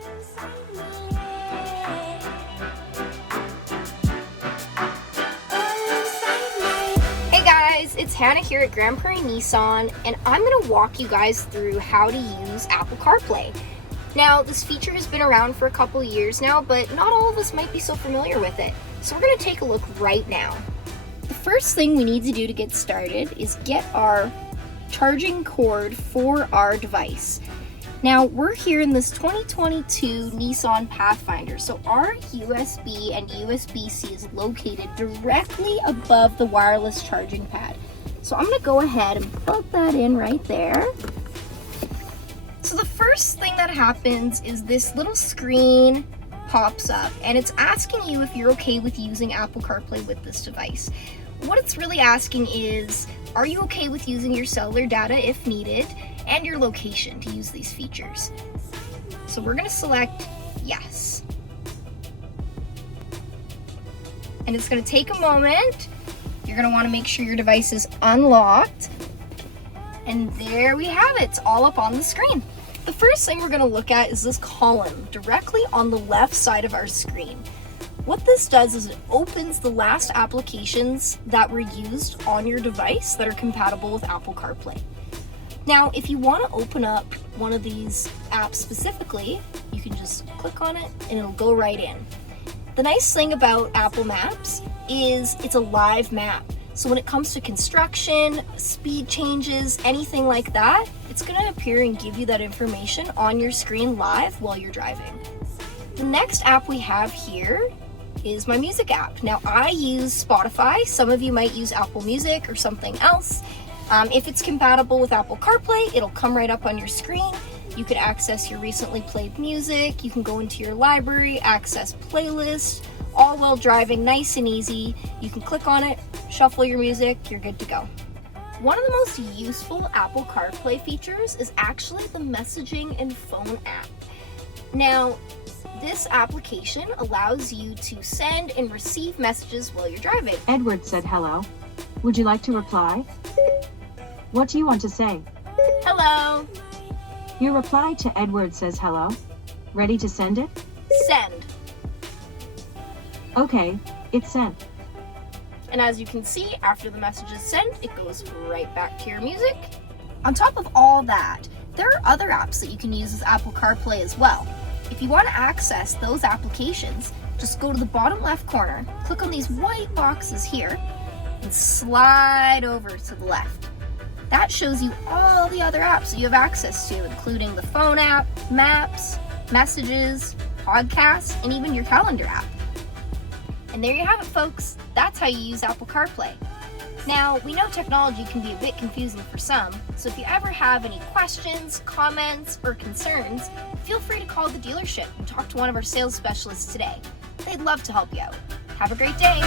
Hey guys, it's Hannah here at Grande Prairie Nissan, and I'm going to walk you guys through how to use Apple CarPlay. Now, this feature has been around for a couple years now, but not all of us might be so familiar with it. So we're going to take a look right now. The first thing we need to do to get started is get our charging cord for our device. Now, we're here in this 2022 Nissan Pathfinder, so our USB and USB-C is located directly above the wireless charging pad. So I'm going to go ahead and plug that in right there. So the first thing that happens is this little screen pops up, and it's asking you if you're okay with using Apple CarPlay with this device. What it's really asking is, are you okay with using your cellular data if needed, and your location to use these features? So we're going to select yes. And it's going to take a moment. You're going to want to make sure your device is unlocked. And there we have it. It's all up on the screen. The first thing we're going to look at is this column directly on the left side of our screen. What this does is it opens the last applications that were used on your device that are compatible with Apple CarPlay. Now, if you want to open up one of these apps specifically, you can just click on it and it'll go right in. The nice thing about Apple Maps is it's a live map. So when it comes to construction, speed changes, anything like that, it's going to appear and give you that information on your screen live while you're driving. The next app we have here is my music app. Now, I use Spotify. Some of you might use Apple Music or something else. If it's compatible with Apple CarPlay, it'll come right up on your screen. You can access your recently played music. You can go into your library, access playlists, all while driving, nice and easy. You can click on it, shuffle your music, you're good to go. One of the most useful Apple CarPlay features is actually the messaging and phone app. Now, this application allows you to send and receive messages while you're driving. Edward said hello. Would you like to reply? What do you want to say? Hello. Your reply to Edward says hello. Ready to send it? Send. Okay, it's sent. And as you can see, after the message is sent, it goes right back to your music. On top of all that, there are other apps that you can use with Apple CarPlay as well. If you want to access those applications, just go to the bottom left corner, click on these white boxes here, and slide over to the left. That shows you all the other apps that you have access to, including the phone app, maps, messages, podcasts, and even your calendar app. And there you have it, folks. That's how you use Apple CarPlay. Now, we know technology can be a bit confusing for some, so if you ever have any questions, comments, or concerns, feel free to call the dealership and talk to one of our sales specialists today. They'd love to help you out. Have a great day.